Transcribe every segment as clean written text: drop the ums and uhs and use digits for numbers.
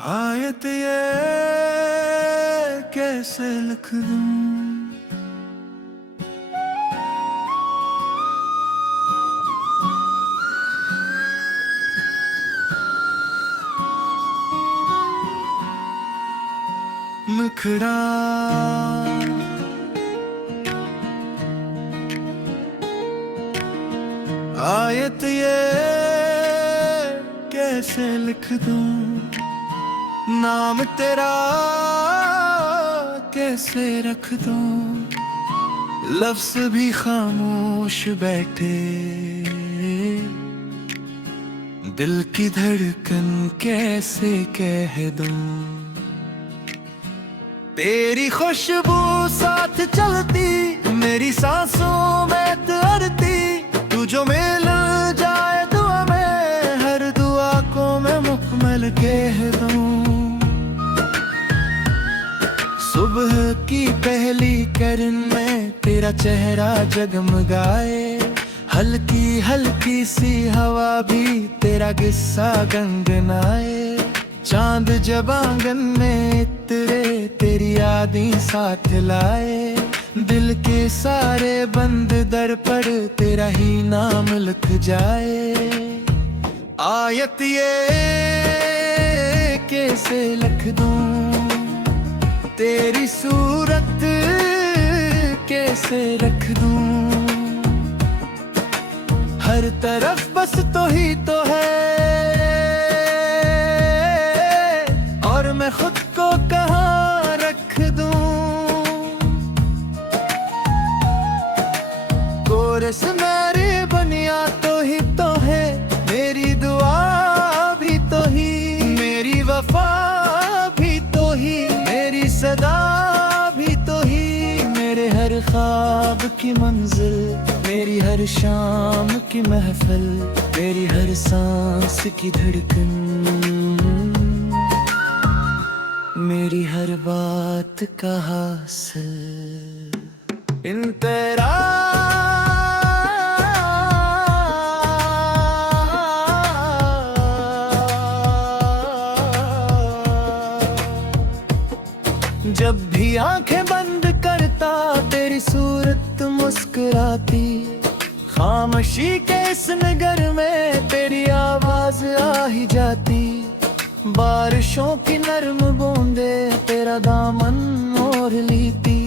आयत ये कैसे लिख दूं। मुखड़ा आयत ये कैसे लिख दूं। नाम तेरा कैसे रख दूं। लफ्ज भी खामोश बैठे, दिल की धड़कन कैसे कह दूं। तेरी खुशबू साथ चलती, मेरी सांसों में तैरती। तू जो मिल जाए दुआ में, हर दुआ को मैं मुकम्मल कह दूं। सुबह की पहली किरण में तेरा चेहरा जगमगाए। हल्की हल्की सी हवा भी तेरा किस्सा गुनगुनाए। चांद जब आंगन में इतरे, तेरी यादें साथ लाए। दिल के सारे बंद दर पर तेरा ही नाम लिख जाए। आयत ये कैसे लिख दूं। तेरी सूरत कैसे रख दूं। हर तरफ बस तो ही तो है, और मैं खुद को कहाँ रख दूं। कोरे सुनहरे बनिया तो ही तो है, मेरी दुआ भी तो ही, मेरी वफा भी तो ही, मेरी सदा भी तो ही। मेरे हर ख्वाब की मंजिल, मेरी हर शाम की महफिल, मेरी हर सांस की धड़कन, मेरी हर बात का हासिल इन तेरा। जब भी आंखें बंद करता, तेरी सूरत मुस्कुराती। खामोशी के इस नगर में तेरी आवाज आ ही जाती। बारिशों की नरम बूंदे तेरा दामन मोड़ लेती।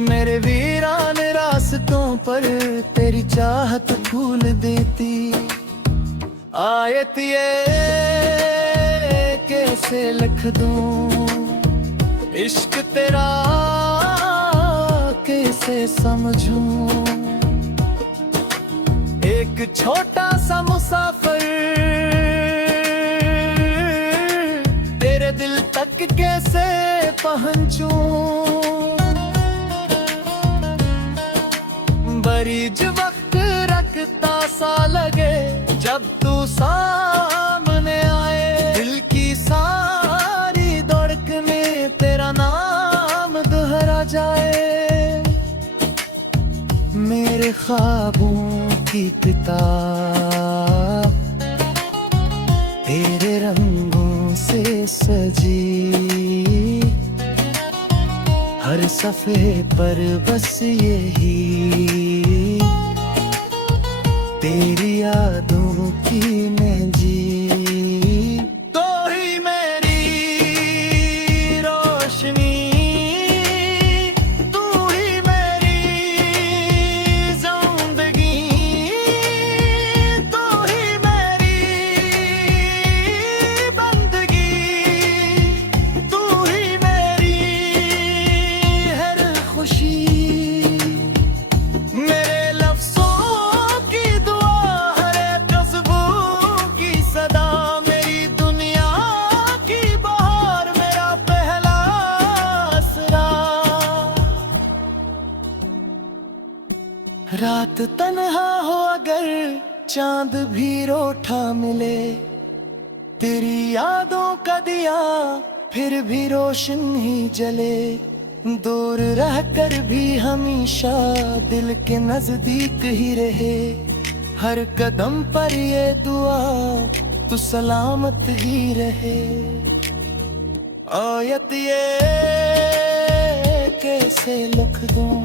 मेरे वीरान रास्तों पर तेरी चाहत फूल देती। आयत ये कैसे लिख दूं। इश्क तेरा कैसे समझूं। एक छोटा सा मुसाफिर तेरे दिल तक कैसे पहुंचूं। बरीज वक्त रखता सा लगे, जब तू सामने आए। दिल की सारी धड़कने तेरा नाम दोहरा जाए। मेरे ख्वाबों की किताब तेरे रंगों से सजी। हर सफ़े पर बस यही तेरी यादों की मैं जी। तो ही मेरी रोशनी, तू ही मेरी जिंदगी। तू ही मेरी बंदगी। तू ही मेरी हर खुशी। मेरे लफ्ज़ों की दुआ, हर कस्बों की सदा। मेरी दुनिया की बहार, मेरा पहला असरा। रात तन्हा हो अगर चांद भी रोठा मिले, तेरी यादों का दिया फिर भी रोशन ही जले। दूर रहकर भी हमेशा दिल के नजदीक ही रहे। हर कदम पर ये दुआ, तू सलामत ही रहे। आयत ये कैसे लिख दूं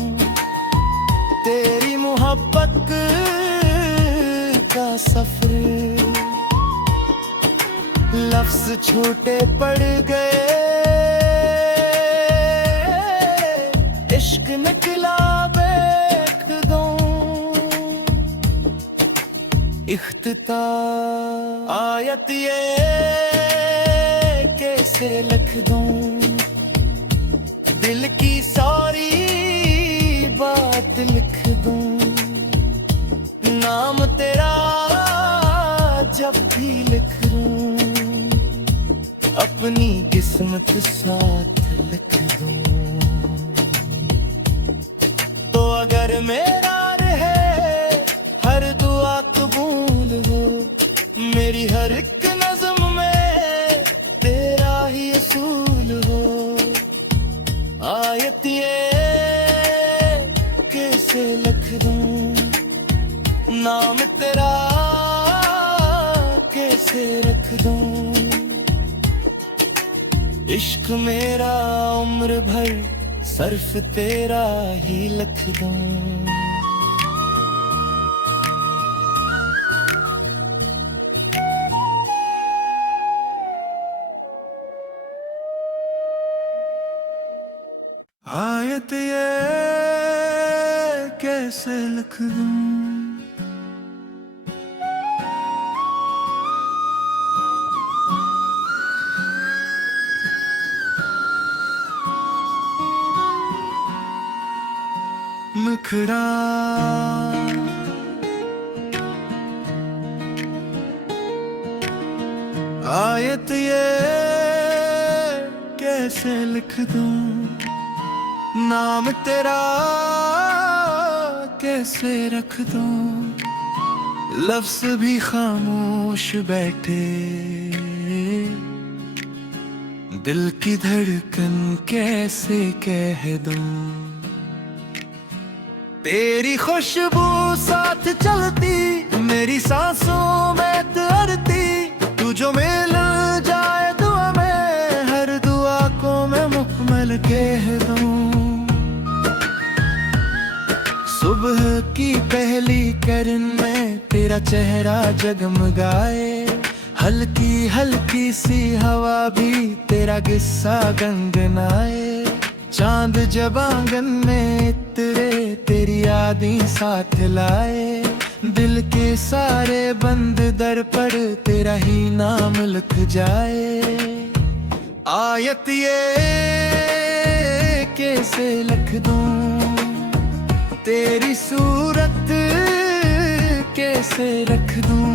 तेरी मोहब्बत का सफर, लफ्ज छोटे पड़ गए, इश्क निकला बेखुदों इख्तिताम। आयत ये कैसे लिख दूं दिल की सारी बात लिख दूं, नाम तेरा जब भी लिख दूं अपनी किस्मत साथ लिख दूं। तो अगर मेरा रहे हर दुआ कबूल हो, मेरी हर एक नज़्म में तेरा ही असूल हो। आयत ये कैसे लिख दूं नाम तेरा कैसे रख दूं, इश्क मेरा उम्र भर सर्फ तेरा ही लिख दूं। आयत ये कैसे लिख दूं मुखड़ा आयत ये कैसे लिख दूं नाम तेरा कैसे रख दूं, लफ्ज भी खामोश बैठे, दिल की धड़कन कैसे कह दूं। तेरी खुशबू साथ चलती मेरी सांसों में तैरती, तू जो मिल जाए दुआ में हर दुआ को मैं मुकम्मल कह दूं। सुबह की पहली किरण में तेरा चेहरा जगमगाए, हल्की हल्की सी हवा भी तेरा किस्सा गनगनाए, चांद जब आंगन में इतरे तेरी यादें साथ लाए, दिल के सारे बंद दर पर तेरा ही नाम लिख जाए। आयत ये कैसे लिख दूं तेरी सूरत कैसे रख दूं,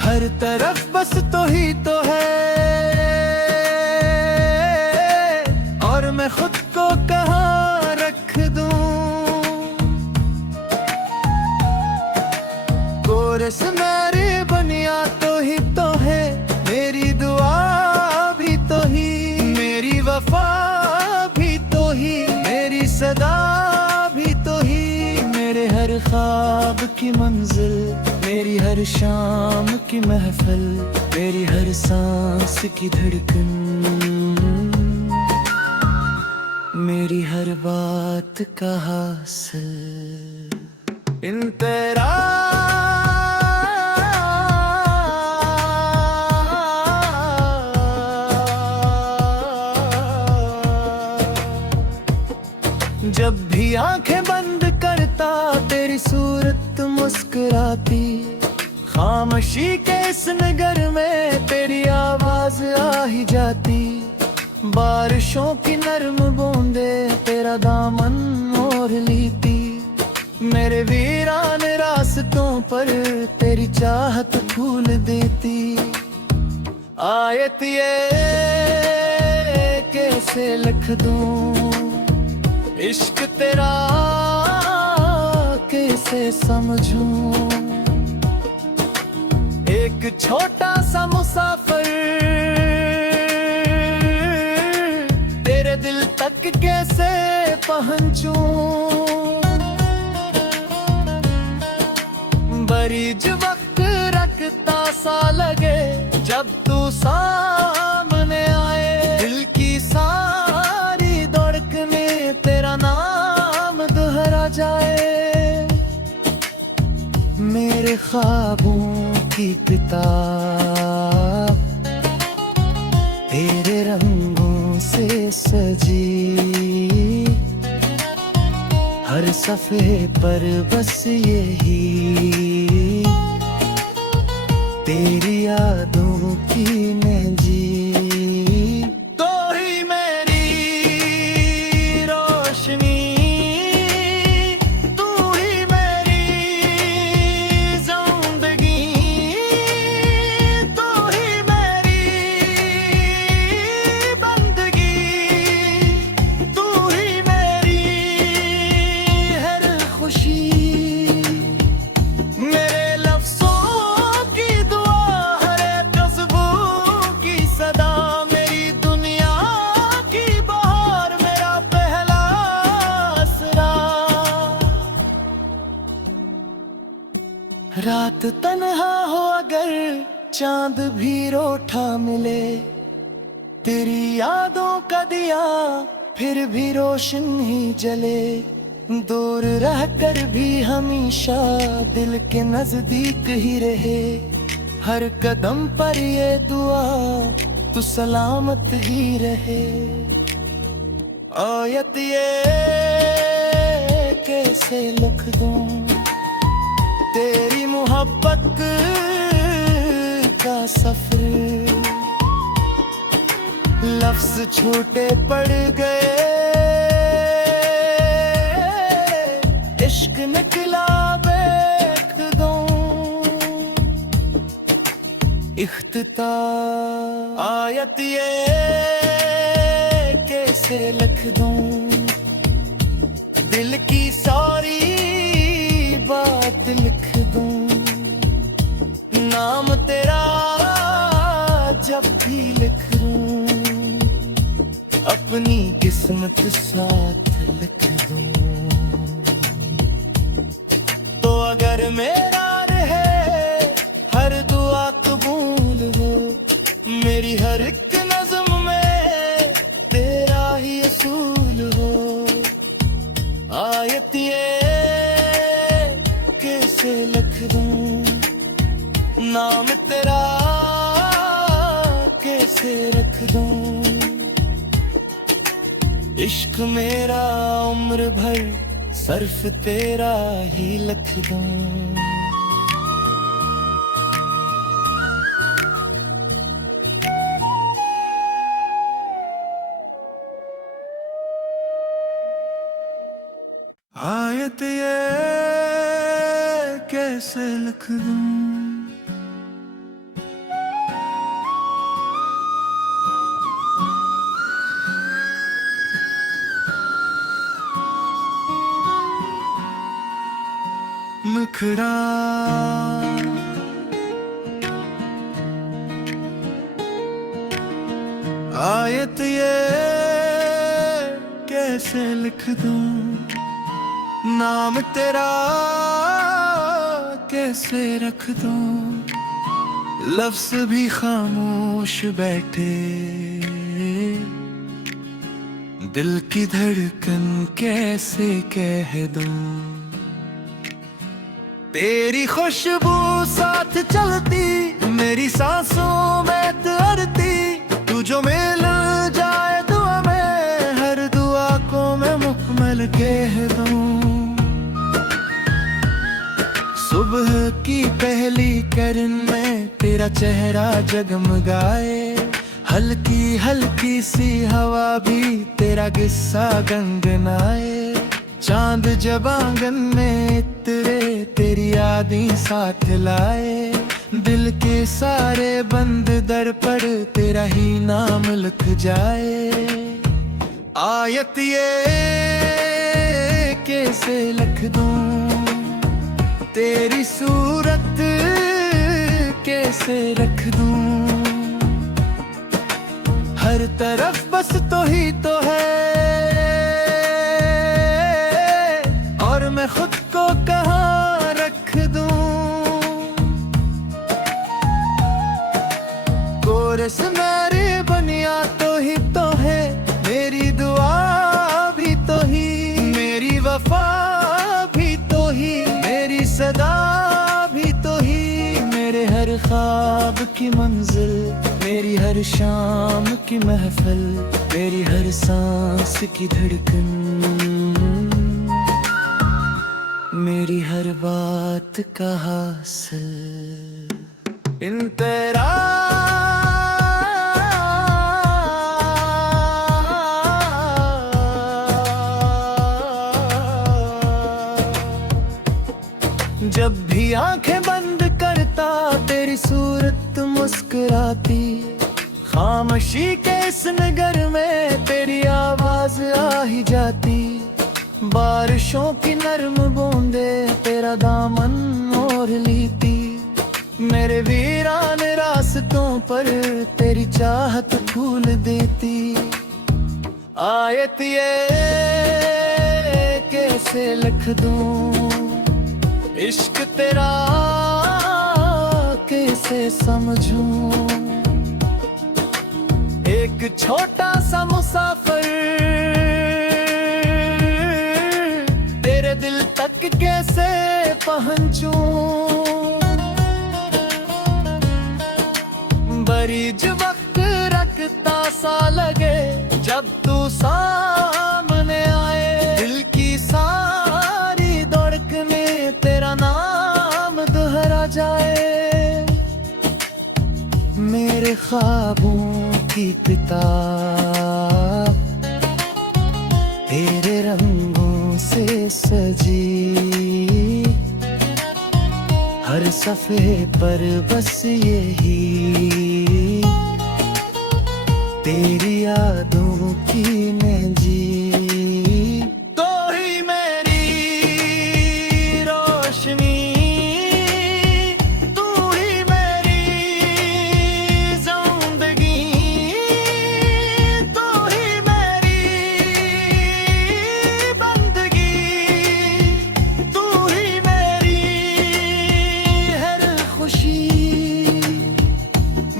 हर तरफ बस तो ही तो है और मैं खुद को कहाँ रख दूं। कोरस मेरी बनिया तो ही तो है, मेरी दुआ भी तो ही, मेरी वफा भी तो ही, मेरी सदा भी तो ही, मेरे हर ख्वाब की मंजिल, मेरी हर शाम की महफिल, मेरी हर सांस की धड़कन, मेरी हर बात का हासिल इन तेरा। जब भी आंखें बंद करता तेरी सूरत मुस्कुराती, खामोशी के इस नगर में तेरी आवाज आ ही जाती, बारिशों की नरम बूंदे तेरा दामन मोड़ लेती, मेरे वीरान रास्तों पर तेरी चाहत फूल देती। आयत ये कैसे लिख दूं इश्क तेरा कैसे समझूं, एक छोटा सा मुसाफिर तेरे दिल तक कैसे पहुंचूं, बरीज वक्त रखता सा लगे जब तू साथ ख्वाबों की किताब तेरे रंगों से सजी, हर सफ़े पर बस यही तेरी यादों की मैं जी। तो ही मेरी रोशनी, तू ही मेरी जिंदगी, तू ही मेरी बंदगी, तू ही मेरी हर खुशी। मेरे लफ्ज़ों की दुआ, हर एक क़ज़्बों की सदा, मेरी दुनिया की बहार, मेरा पहला असरा। रात तन्हा हो अगर चांद भी रोठा मिले, तेरी यादों का दिया फिर भी रोशन ही जले। दूर रहकर भी हमेशा दिल के नजदीक ही रहे, हर कदम पर ये दुआ तू सलामत ही रहे। आयत ये कैसे लिख दूं तेरी मोहब्बत का सफर, लफ्ज छोटे पड़ गए, इश्क निकला बेखुदों। इख्तिताम आयत ये कैसे लिख दूं दिल की सारी बात लिख दूं, नाम तेरा जब भी लिख दूं, अपनी किस्मत साथ लिख दूं। तो अगर मेरा रहे हर दुआ कबूल हो, मेरी हर एक नज़्म में तेरा ही असूल हो। आयत ये कैसे लिख दूं, नाम तेरा कैसे रख दूं, इश्क मेरा उम्र भर सर्फ तेरा ही लिख दूं। आयत ये कैसे लिख दूं, मुखड़ा आयत ये कैसे लिख दूं, नाम तेरा कैसे रख दूं, लफ्ज़ भी खामोश बैठे, दिल की धड़कन कैसे कह दूं। तेरी खुशबू साथ चलती मेरी सांसों में तैरती, तू जो मिल जाए दुआ में, हर दुआ को मैं मुकम्मल कह दूं। सुबह की पहली किरण में तेरा चेहरा जगमगाए, हल्की हल्की सी हवा भी तेरा किस्सा गनगनाए। चांद जब आंगन में इतरे तेरी यादें साथ लाए, दिल के सारे बंद दर पर तेरा ही नाम लिख जाए। आयत ये कैसे लिख दूं, तेरी सूरत कैसे रख दूं, हर तरफ बस तो ही तो है, और मैं खुद को कहाँ रख दूं। कोरस मेरी बनिया तो ही तो है, मेरी दुआ भी तो ही, मेरी वफा भी तो ही, मेरी सदा भी तो ही। मंजिल, मेरी हर शाम की महफिल, मेरी हर सांस की धड़कन, मेरी हर बात का हासिल। इन तेरा जब भी आंखें बंद करता तेरी सूरत मुस्कुराती, खामोशी के इस नगर में तेरी आवाज आ ही जाती। बारिशों की नरम बूंदे तेरा दामन ओढ़ लेती, मेरे वीरान रास्तों पर तेरी चाहत फूल देती। आयत ये कैसे लिख दूं, इश्क तेरा कैसे समझूं। एक छोटा सा मुसाफिर तेरे दिल तक कैसे पहुंचूं। बरीज वक्त रखता सा लगे जब तू सामने आए, दिल की सारी धड़कने तेरा नाम दोहरा जाए। मेरे ख्वाबों की किताब तेरे रंगों से सजी, हर सफ़े पर बस यही तेरी यादों की मैं जी। तो ही मेरी रोशनी, तू ही मेरी जिंदगी, तू ही मेरी बंदगी, तू ही मेरी हर खुशी।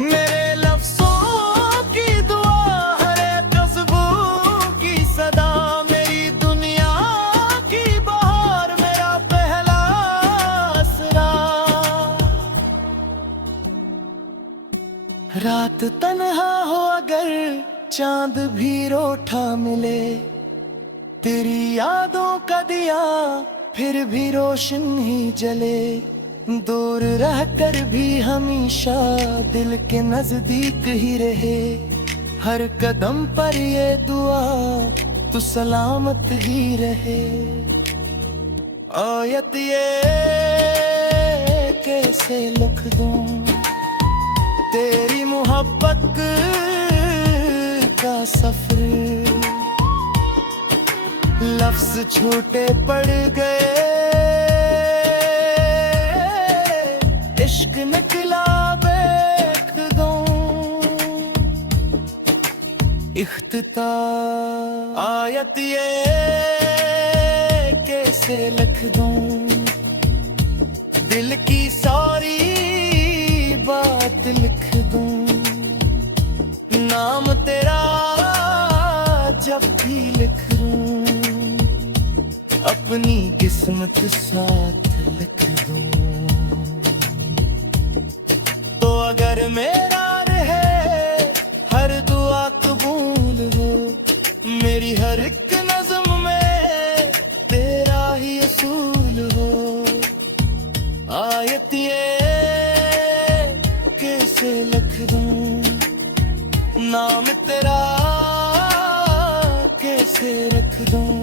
मेरे लफ्ज़ों की दुआ, हर क़ज़्बों की सदा, मेरी दुनिया की बहार, मेरा पहला असरा। रात तन्हा हो अगर चांद भी रोठा मिले, तेरी यादों का दिया फिर भी रोशन ही जले। दूर रहकर भी हमेशा दिल के नजदीक ही रहे, हर कदम पर ये दुआ तू सलामत ही रहे। आयत ये कैसे लिख दूं, तेरी मोहब्बत का सफर, लफ्ज छोटे पड़ गए, इश्क निकला बेखुदों। इख्तिताम आयत ये कैसे लिख दूं, दिल की सारी बात लिख दूं। नाम तेरा जब भी लिख दूं, अपनी किस्मत साथ लिख दूं। तो अगर मेरा रहे हर दुआ कबूल हो, मेरी हर एक नज़्म में तेरा ही असूल हो। आयत ये कैसे लिख दूं, नाम तेरा कैसे रख दूं।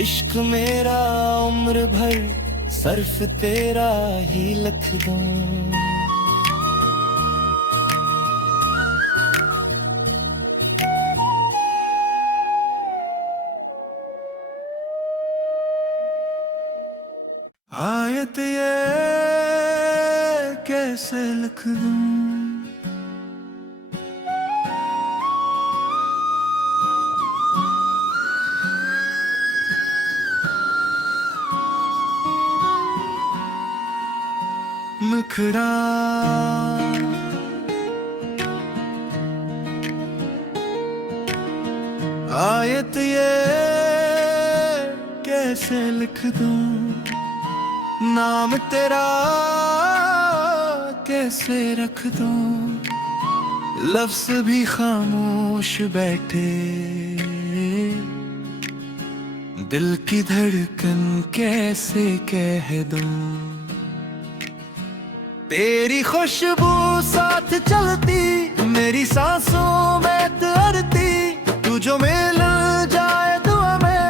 इश्क मेरा उम्र भर सर्फ तेरा ही लिख दूं। आयत ये कैसे लिख दूं, मुखड़ा आयत ये कैसे लिख दूं, नाम तेरा कैसे रख दूं, लफ्ज भी खामोश बैठे, दिल की धड़कन कैसे कह दूं। तेरी खुशबू साथ चलती, मेरी सांसों में तैरती, तू जो मिल जाए दुआ में,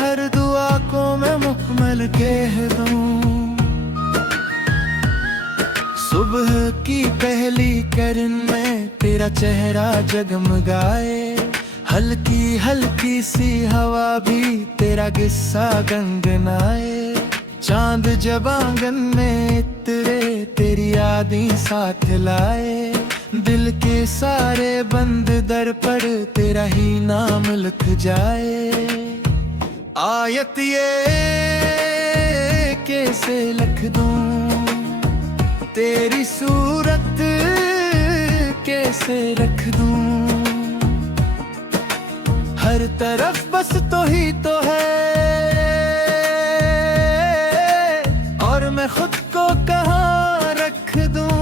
हर दुआ को मैं मुकम्मल कह दूं। सुबह की पहली किरण में तेरा चेहरा जगमगाए, हल्की हल्की सी हवा भी तेरा किस्सा गुनगुनाए। चांद जब आंगन में इतरे, तेरी यादें साथ लाए, दिल के सारे बंद दर पर तेरा ही नाम लिख जाए। आयत ये कैसे लिख दूं, तेरी सूरत कैसे रख दूं, हर तरफ बस तो ही तो है, और मैं खुद को कहाँ रख दूं।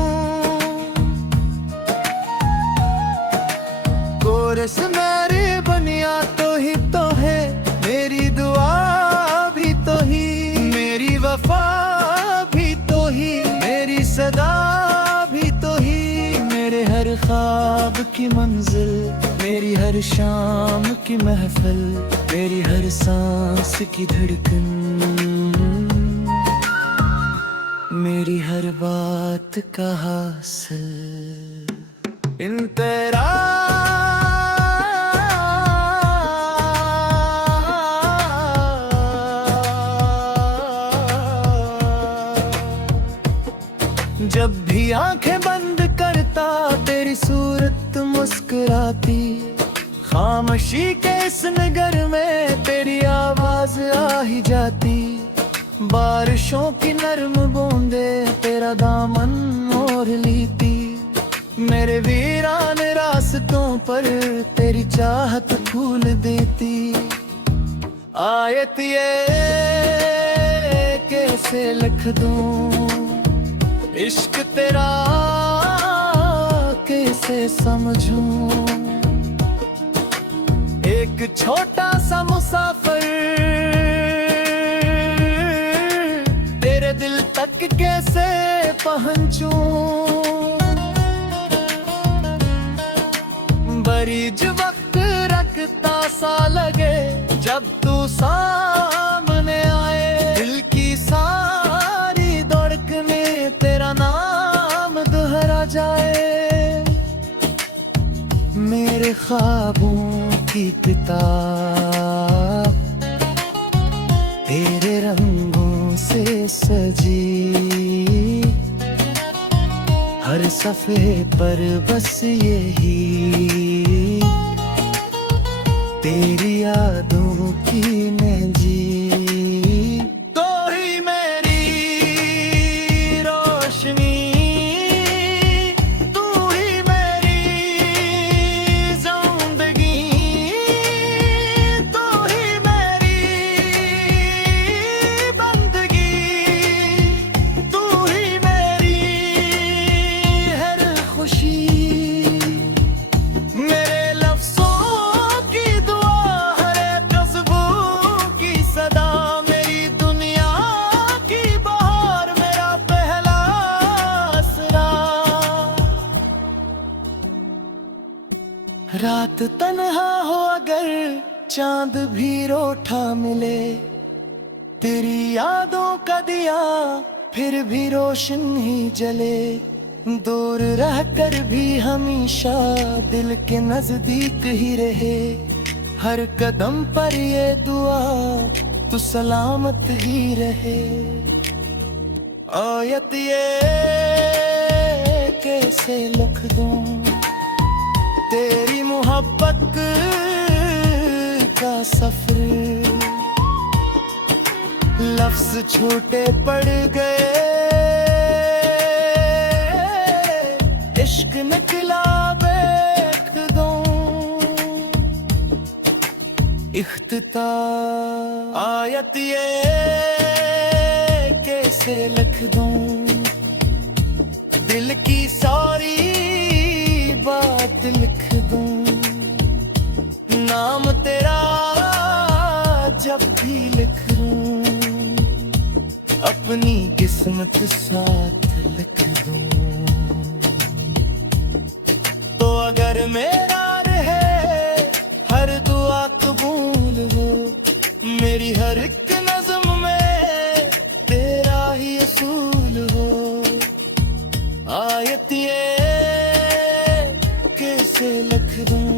कोरस मेरी बनिया तो ही तो है, मेरी दुआ भी तो ही, मेरी वफा भी तो ही, मेरी सदा भी तो ही, मेरे हर ख्वाब की मंजिल, मेरी हर शाम की महफिल, मेरी हर सांस की धड़कन, मेरी हर बात का हासिल इन तेरा। जब भी आंखें बंद करता, तेरी सूरत मुस्कुराती, खामोशी के इस नगर में तेरी आवाज आ ही जाती। बारिशों की नरम बूंदे तेरा दामन ओढ़ लेती, मेरे वीरान रास्तों पर तेरी चाहत फूल देती। आयत ये कैसे लिख दूं, इश्क तेरा कैसे समझूं। एक छोटा सा मुसाफिर तेरे दिल तक कैसे पहुंचूं। बरीज वक्त रखता सा लगे, जब तू सामने आए, दिल की सारी धड़कने तेरा नाम दोहरा जाए। मेरे ख्वाबों की किताब तेरे रंगों से सजी, हर सफ़े पर बस यही तेरी यादों की मैं जी। तो ही मेरी रोशनी, तू ही मेरी जिंदगी, तू ही मेरी बंदगी, तू ही मेरी हर खुशी। मेरे लफ्ज़ों की दुआ, हर क़ज़्बों की सदा, मेरी दुनिया की बहार, मेरा पहला असरा। रात तन्हा हो अगर चांद भी रोठा मिले, तेरी यादों का दिया फिर भी रोशन ही जले। दूर रहकर भी हमेशा दिल के नजदीक ही रहे, हर कदम पर ये दुआ तू सलामत ही रहे। आयत ये कैसे लिख दूं, तेरी मोहब्बत का सफर, लफ्ज छोटे पड़ गए, इश्क निकला बेखुदों। इख्तिताम आयत ये कैसे लिख दूं, दिल की सारी बात लिख दूं, नाम तेरा जब भी लिख लूं, अपनी किस्मत साथ लिख दूं। तो अगर मेरा रहे हर दुआ कबूल हो, मेरी हर एक नज़्म में तेरा ही असूल हो। आयत ये कैसे लिख दूं,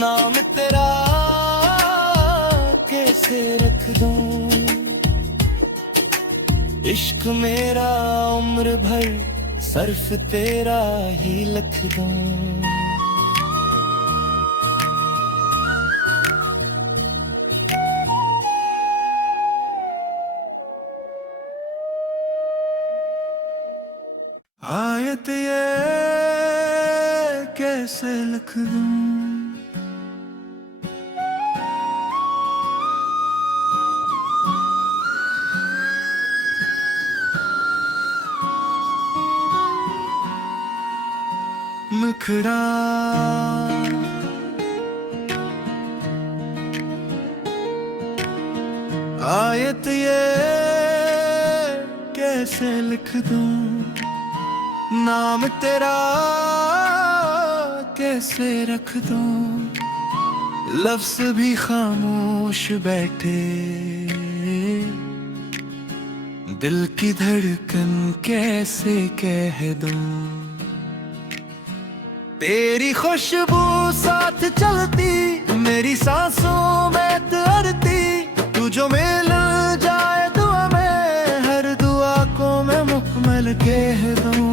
नाम तेरा कैसे रख दूं, इश्क मेरा उम्र भर सर्फ तेरा ही लिख दूं। आयत ये कैसे लिख दूं, मुखड़ा आयत ये कैसे लिख दूं, नाम तेरा कैसे रख दूं, लफ्ज भी खामोश बैठे, दिल की धड़कन कैसे कह दूं। तेरी खुशबू साथ चलती मेरी सांसों में तैरती, तू जो मिल जाए दुआ में, हर दुआ को मैं मुकम्मल कह दूं।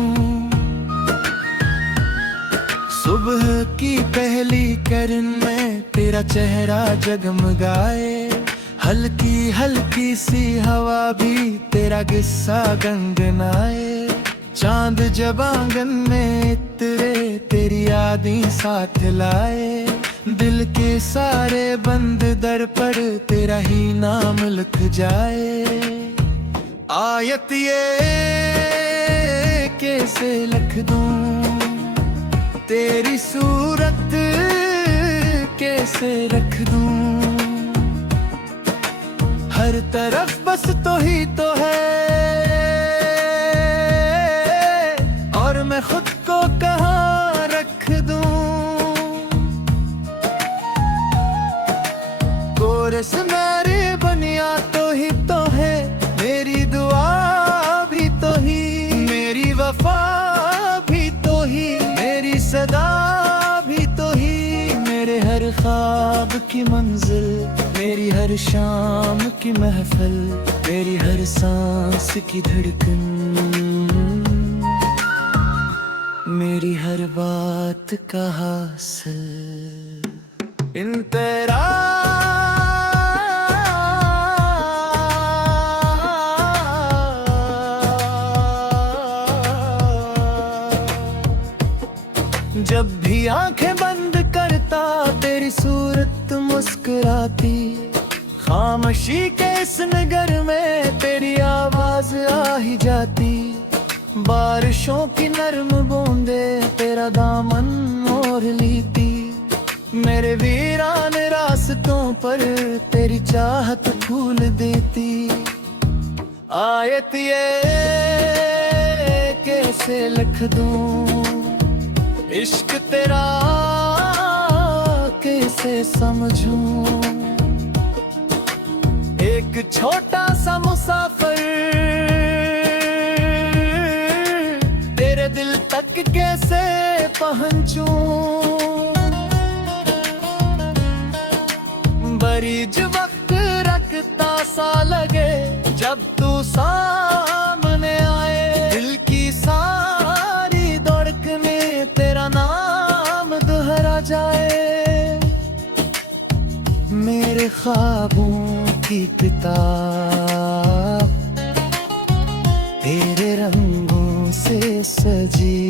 सुबह की पहली किरण में तेरा चेहरा जगमगाए, हल्की हल्की सी हवा भी तेरा किस्सा गुनगुनाए। चांद जब आंगन में इतरे तेरी यादें साथ लाए, दिल के सारे बंद दर पर तेरा ही नाम लिख जाए। आयत ये कैसे लिख दूं, तेरी सूरत कैसे रख दूं, हर तरफ बस तो ही तो है, और मैं खुद को कहाँ रख दूं। कोरे सुनहरे बनिया तो ही तो है, मेरी दुआ भी तो ही, मेरी वफा भी तो ही, मेरी सदा भी तो ही, मेरे हर ख्वाब की मंजिल, मेरी हर शाम की महफिल, मेरी हर सांस की धड़कन, मेरी हर बात का हासिल इन तेरा। जब भी आंखें बंद करता तेरी सूरत मुस्कुराती, खामोशी के इस नगर में तेरी आवाज आ ही जाती। बारिशों की नरम बूंदे तेरा दामन ओढ़ लेती, मेरे वीराने रास्तों पर तेरी चाहत फूल देती। आयत ये कैसे लिख दूं, इश्क तेरा कैसे समझूं, एक छोटा सा मुसाफिर तेरे दिल तक कैसे पहुंचूं। बरीज वक्त रखता सा लगे जब तू सामने आए, दिल की सारी धड़कने तेरा नाम दोहरा जाए। मेरे ख्वाबों की किताब तेरे रंगों से सजी,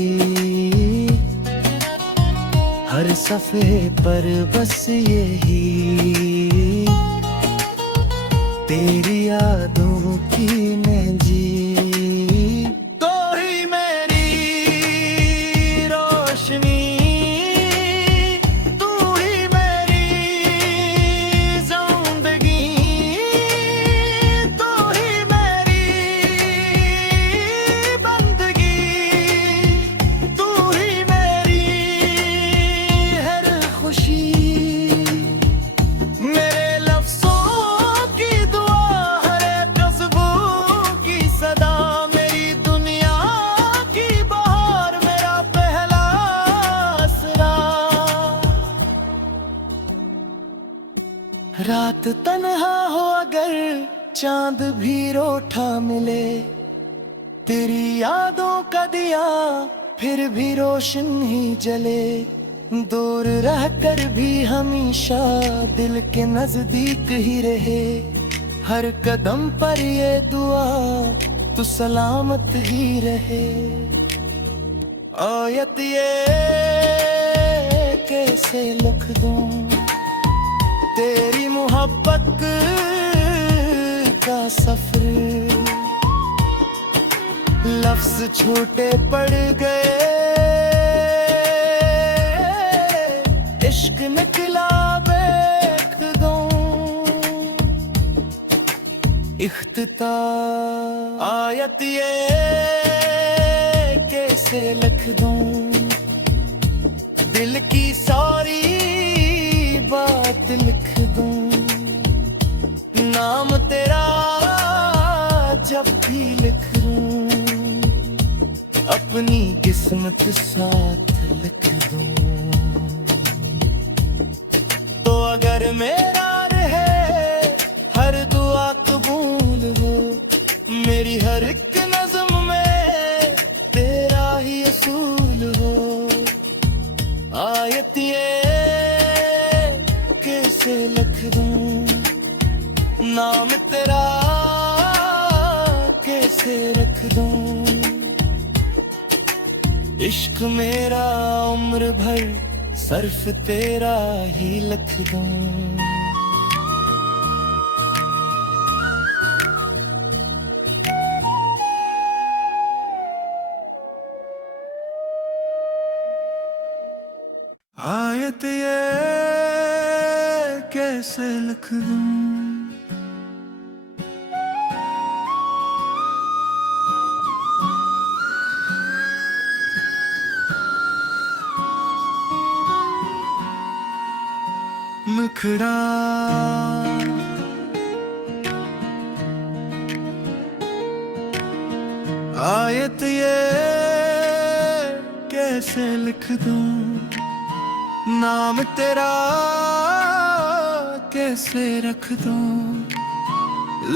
हर सफ़े पर बस यही तेरी यादों की मैं जी। तो ही मैं रात तन्हा हो अगर चांद भी रोठा मिले, तेरी यादों का दिया फिर भी रोशन ही जले। दूर रहकर भी हमेशा दिल के नजदीक ही रहे, हर कदम पर ये दुआ तू सलामत ही रहे। आयत ये कैसे लिख दूं तेरी मोहब्बत का सफर, लफ्ज छोटे पड़ गए, इश्क निकला बेखुदों इख्तिताम। आयत ये कैसे लिख दूं दिल की सारी बात लिख दूं, नाम तेरा जब भी लिख दूं, अपनी किस्मत साथ लिख दूं। तो अगर मेरा रहे हर दुआ कबूल हो, मेरी हर एक नज़्म में तेरा ही असूल हो। आयत ये कैसे लिख दूं नाम तेरा कैसे रख दूं, इश्क मेरा उम्र भर सर्फ तेरा ही लिख दूं। आयत ये कैसे लिख दूं मुखड़ा आयत ये कैसे लिख दूं नाम तेरा कैसे रख दूं,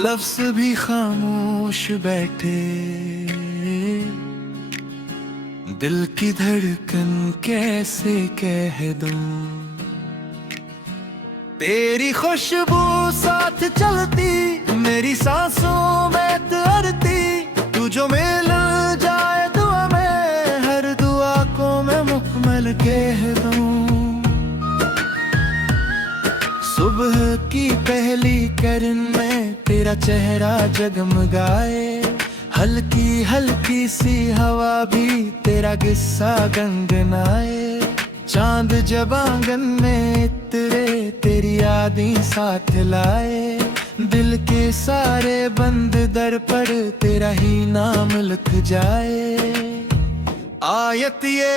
लफ्ज भी खामोश बैठे, दिल की धड़कन कैसे कह दूं। तेरी खुशबू साथ चलती मेरी सांसों में तैरती, तू जो मिल जाए दुआ में हर दुआ को मैं मुकम्मल कह दूं। सुबह की पहली किरण में तेरा चेहरा जगमगाए, हल्की हल्की सी हवा भी तेरा किस्सा गुनगुनाए। चांद जब आंगन में इतरे तेरी यादें साथ लाए, दिल के सारे बंद दर पर तेरा ही नाम लिख जाए। आयत ये